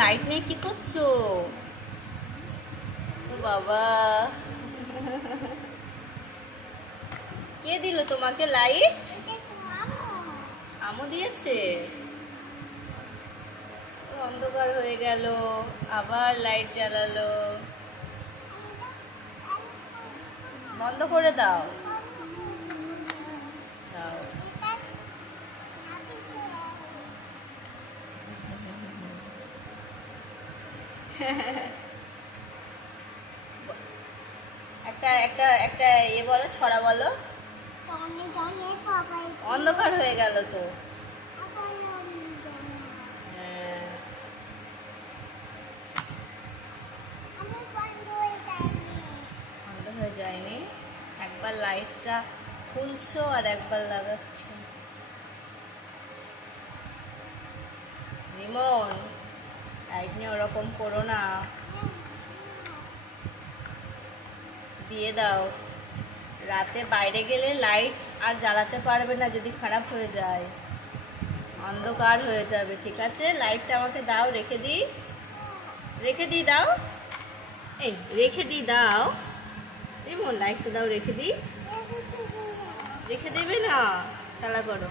Light নিয়ে কি করছো? বাবা, কে দিল তোমাকে লাইট? আমু দিয়েছে। অন্ধকার হয়ে গেল, আবার লাইট জ্বালালো। বন্ধ করে দাও। দাও। একটা একটা একটা বলো, ছড়া বলো। অন্ধকার হয়ে গেল তো। বন্ধ হয়ে যায়নি। একবার লাইটটা খুলছো আর একবার লাগাচ্ছো। রিমন, লাইট নিয়ে ওরকম করো না, দিয়ে দাও। রাতে বাইরে গেলে লাইট আর জ্বালাতে পারবে না যদি খারাপ হয়ে যায়, অন্ধকার হয়ে যাবে। ঠিক আছে, লাইটটা আমাকে দাও, রেখে দিই। রেখে দিই, দাও। এই রেখে দিই, দাও। রিমন, লাইটটা দাও, রেখে দিই। রেখে দেবে না, খেলা করো।